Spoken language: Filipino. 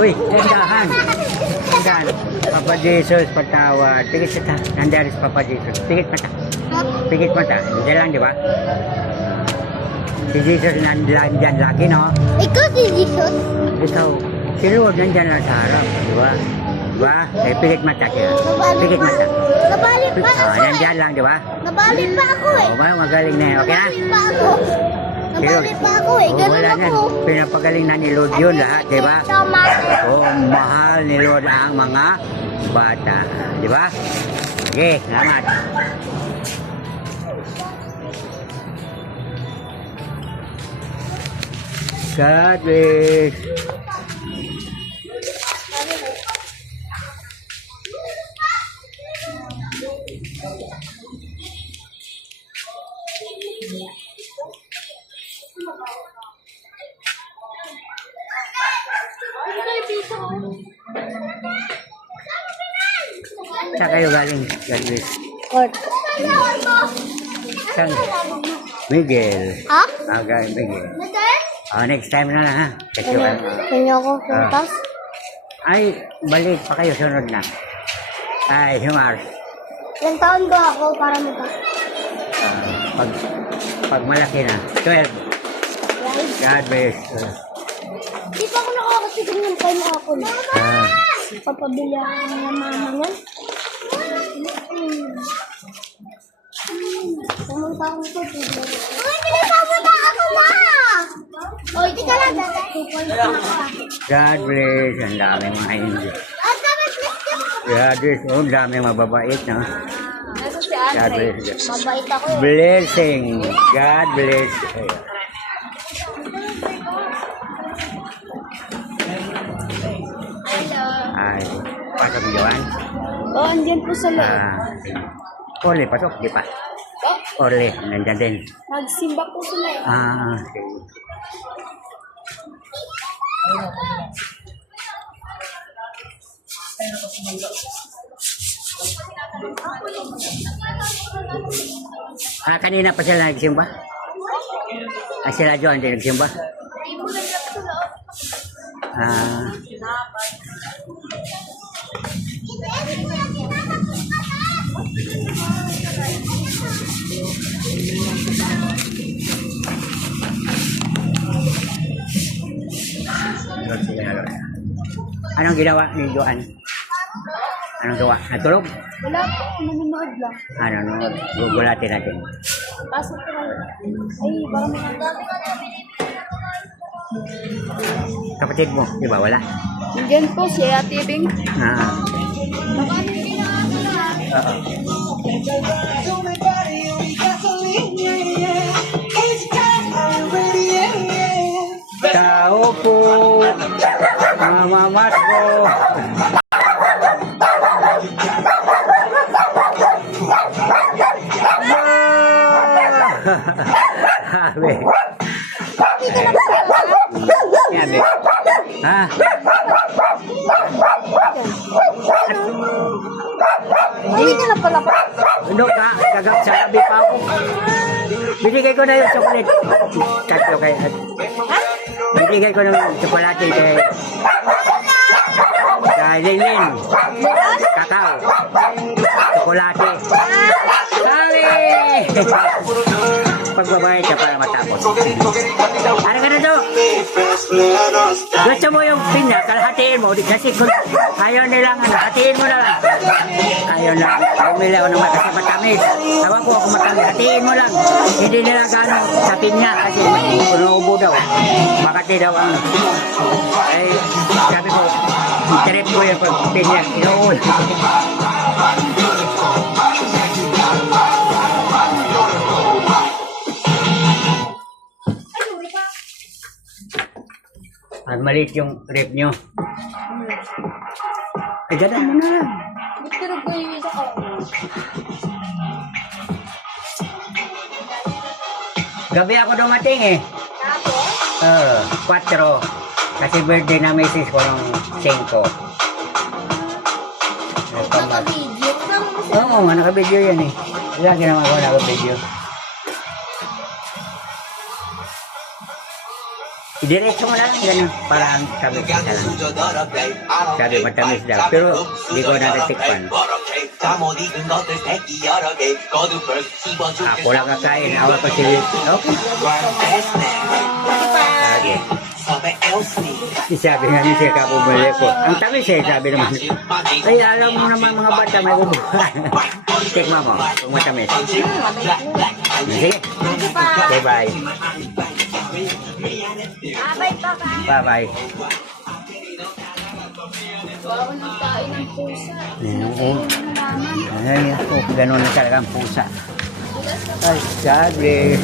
Uy, dandahan. Dandahan. Papa Jesus, patawad. Pigit kita. Nandiyan si Papa Jesus. Pigit mata. Pigit mata. Nandiyan lang, di ba? Si Jesus nandiyan dyan lagi, no? Ikaw si Jesus? Ikaw, si Lord nandiyan lang sa harap, di ba? Diba? Eh, pigit mata siya. Pigit mata. Nabalit pa ako eh. Nandiyan lang, di ba? Nabalit pa ako eh. O, magaling na yun. Okay na? Nabalit pa ako. Nabalit pa ako eh. Ganun Wala na. ako. Pinapagaling na ni Lord yun lahat, di ba? Oh, mahal ni Lord ang mga bata. Di ba? Okay, salamat. God bless. Saan kayo galing? God bless. Court. Saan? Miguel. Ha? Galing Miguel. Next time na lang ha. Kasi Kanya ako puntas? ay, balik pa kayo sunod na. Ay, humar. Ilang taon ba ako para mo Pag malaki na. 12. God bless. Di pa ako nakakatigil ng time ako na. Ah, Papabili ako ng mama niyan. Pumunta ako ito. Uy, pinapapunta ako na! Uy, di ka lang. God bless. Ang daming mga hindi. God bless. Oh, ang daming mababait, no? God bless. Mabait ako eh. Blessing. God bless. Ay, pasok mo Joan? Oh, andyan po sa loob. Orle, pasok, di pa? Oh, Orle, nandyan din. nagsimba po sila eh. Okay. Kanina pa sila nagsimba? Sila John din nagsimba? Anong ginawa ni Joan? Anong gawa? Natulog? Wala po, nanonood lang. Nanonood. Gugulatin natin. Pasok ko lang. Ay, baka mga Kapatid mo, di ba? Wala? andyan po si Ate Bing. Oo. Tao po, mamamat ko. Sabi. Sabi. Ha? Hindi ka na pala po. Ano ka? Kagap sa labi pa ako. Binigay ko na yung chocolate. Tatlo kay... Binigay ko ng chocolate kay... Kay Lilin. Kakao. Chocolate. Sabi! Pagbabayad ka para matapos. Ano ka na to? Gusto mo yung pinya, kalahatiin mo. Kasi kung ayaw nilang, hatiin mo na lang. Ayaw na. Bumili ako naman kasi matamis. Tawag ko ako matamis. Hatiin mo lang. Hindi nila gano'n sa pinya kasi unuubo daw. Makati daw ang... Ay, sabi ko, trip ko yung pinya. Inuul. Maliit yung rep nyo. Gano'n mo na lang. Butirog ko yung isa ko. Gabi ako dumating eh. Tapos? 4. Kasi birthday na misis ko ng 5. Naka-video ka mo. Oo, naka-video yan eh. Lagi naman ako naka-video. Diretso mo lang, ganun. Parang tamis ka lang. Sabi, matamis daw. Pero, di ko natitikpan. Ako lang kakain. Awa ko si Liz. Okay. Okay. Sabi nga niya siya kapumuli ko. Ang tamis eh, sabi naman. Ay, alam mo naman mga bata, may kubuhan. Tikma mo, kung matamis. Sige. Okay, bye. Bye-bye. Bawal nagkain ng pusa. Oo. Ay, ganun na talaga ang pusa. Ay, sabi.